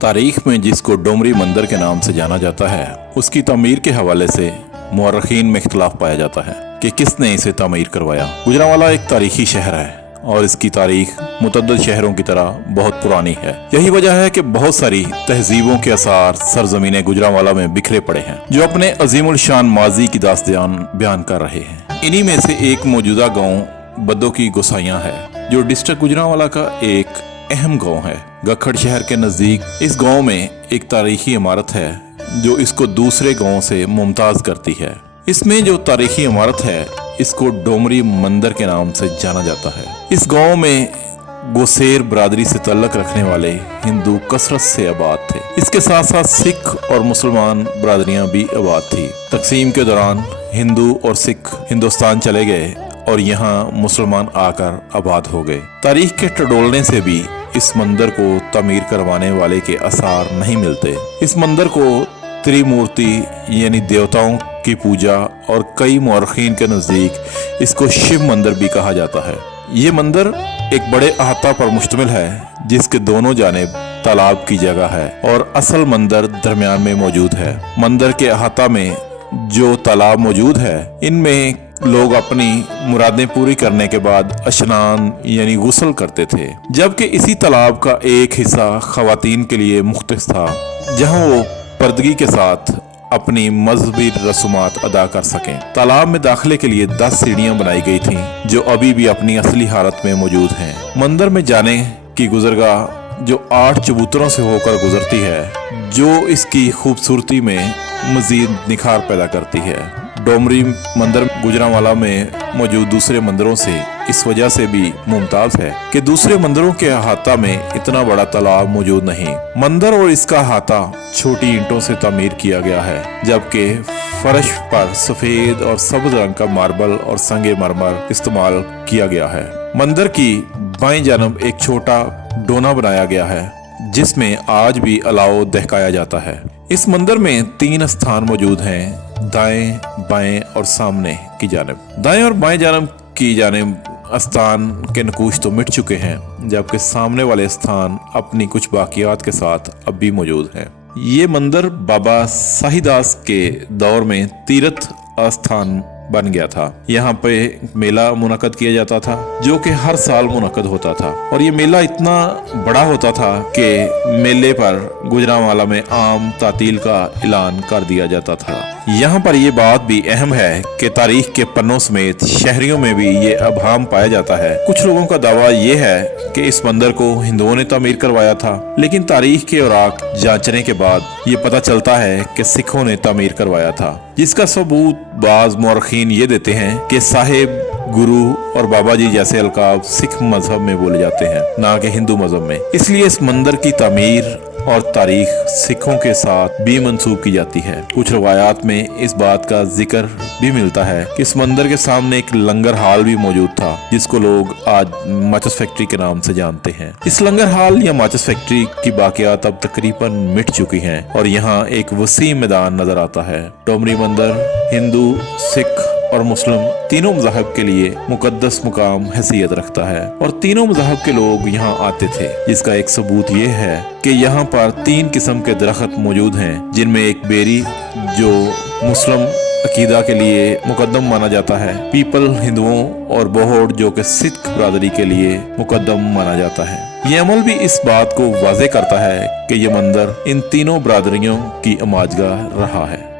तारीख में जिसको डोमरी मंदिर के नाम से जाना जाता है, उसकी तामीर के हवाले से मुअर्रिखीन में इख्तिलाफ पाया जाता है कि किसने इसे तामीर करवाया। गुजरांवाला एक तारीखी शहर है और इसकी तारीख मुतअद्दिद शहरों की तरह बहुत पुरानी है। यही वजह है कि बहुत सारी तहजीबों के आसार सरजमीन गुजरांवाला में बिखरे पड़े हैं, जो अपने अजीमुल शान माजी की दास्तान बयान कर रहे हैं। इन्हीं में से एक मौजूदा गाँव बद्दो की गोसाइयाँ है, जो डिस्ट्रिक्ट गुजरांवाला का एक अहम गांव है। गखड़ शहर के नजदीक इस गांव में एक तारीखी इमारत है जो इसको दूसरे गांव से मुमताज करती है। इसमें जो तारीखी इमारत है, इसको डोमरी मंदिर के नाम से जाना जाता है। इस गांव में गोसेर बरादरी से तल्लक रखने वाले हिंदू कसरत से आबाद थे। इसके साथ साथ सिख और मुसलमान बरादरियां भी आबाद थी। तकसीम के दौरान हिंदू और सिख हिंदुस्तान चले गए और यहाँ मुसलमान आकर आबाद हो गए। तारीख के टटोलने से भी इस मंदिर को तमीर करवाने वाले के आसार नहीं मिलते। इस मंदिर को त्रिमूर्ति यानी देवताओं की पूजा और कई मुअर्रिखीन के नजदीक इसको शिव मंदिर भी कहा जाता है। ये मंदिर एक बड़े अहाता पर मुश्तमिल है, जिसके दोनों जानिब तालाब की जगह है और असल मंदिर दरमियान में मौजूद है। मंदिर के अहाता में जो तालाब मौजूद है, इनमें लोग अपनी मुरादें पूरी करने के बाद स्नान यानी गुस्ल करते थे, जबकि इसी तालाब का एक हिस्सा खवातीन के लिए मुख्तस था, जहां वो पर्दगी के साथ अपनी मजहबी रसूमात अदा कर सकें। तालाब में दाखिले के लिए 10 सीढ़ियां बनाई गई थीं, जो अभी भी अपनी असली हालत में मौजूद हैं। मंदिर में जाने की गुजरगाह जो 8 चबूतरों से होकर गुजरती है, जो इसकी खूबसूरती में मजीद निखार पैदा करती है। डोमरी मंदिर गुजरांवाला में मौजूद दूसरे मंदिरों से इस वजह से भी मुमताज है कि दूसरे मंदिरों के अहाता में इतना बड़ा तालाब मौजूद नहीं। मंदिर और इसका अहाता छोटी ईंटों से तामीर किया गया है, जबकि फर्श पर सफेद और सब्ज रंग का मार्बल और संगे मरमर इस्तेमाल किया गया है। मंदिर की बाएं जानब एक छोटा डोना बनाया गया है, जिसमें आज भी अलाव दहकाया जाता है। इस मंदिर में 3 स्थान मौजूद हैं, दाएं, बाएं और सामने की जानिब। दाएं और बाएं जानब की जानिब स्थान के नकूश तो मिट चुके हैं, जबकि सामने वाले स्थान अपनी कुछ बाकियात के साथ अब भी मौजूद हैं। ये मंदिर बाबा शाहीदास के दौर में तीर्थ स्थान बन गया था। यहाँ पे मेला मुनक्कद किया जाता था, जो कि हर साल मुनक्कद होता था, और ये मेला इतना बड़ा होता था कि मेले पर गुजरांवाला में आम तातील का ऐलान कर दिया जाता था। यहाँ पर ये बात भी अहम है कि तारीख के पन्नों समेत शहरियों में भी ये अभाम पाया जाता है। कुछ लोगों का दावा ये है कि इस मंदिर को हिंदुओं ने तामीर करवाया था, लेकिन तारीख के औराक जांचने के बाद ये पता चलता है कि सिखों ने तामीर करवाया था, जिसका सबूत बाज मुअर्रिखीन ये देते हैं कि साहिब, गुरु और बाबा जी जैसे अलकाब सिख मजहब में बोले जाते हैं, ना कि हिंदू मजहब में। इसलिए इस मंदिर की तामीर और तारीख सिखों के साथ भी मंसूब की जाती है। कुछ रवायात में इस बात का जिक्र भी मिलता है कि इस मंदिर के सामने एक लंगर हाल भी मौजूद था, जिसको लोग आज माचिस फैक्ट्री के नाम से जानते हैं। इस लंगर हाल या माचिस फैक्ट्री की बाकियात अब तकरीबन मिट चुकी हैं और यहाँ एक वसी मैदान नजर आता है। डोमरी मंदिर हिंदू, सिख और मुस्लिम तीनों मज़हब के लिए मुकद्दस मुकाम हैसियत रखता है और तीनों मज़हब के लोग यहाँ आते थे, जिसका एक सबूत ये है कि यहाँ पर 3 किस्म के दरख्त मौजूद हैं, जिनमें एक बेरी जो मुस्लिम अकीदा के लिए मुकद्दम माना जाता है, पीपल हिंदुओं और बोहड़ जो कि सिख बरादरी के लिए मुकद्दम माना जाता है। ये अमल भी इस बात को वाज़े करता है कि ये मंदिर इन तीनों बरादरियों की अमाजगाह रहा है।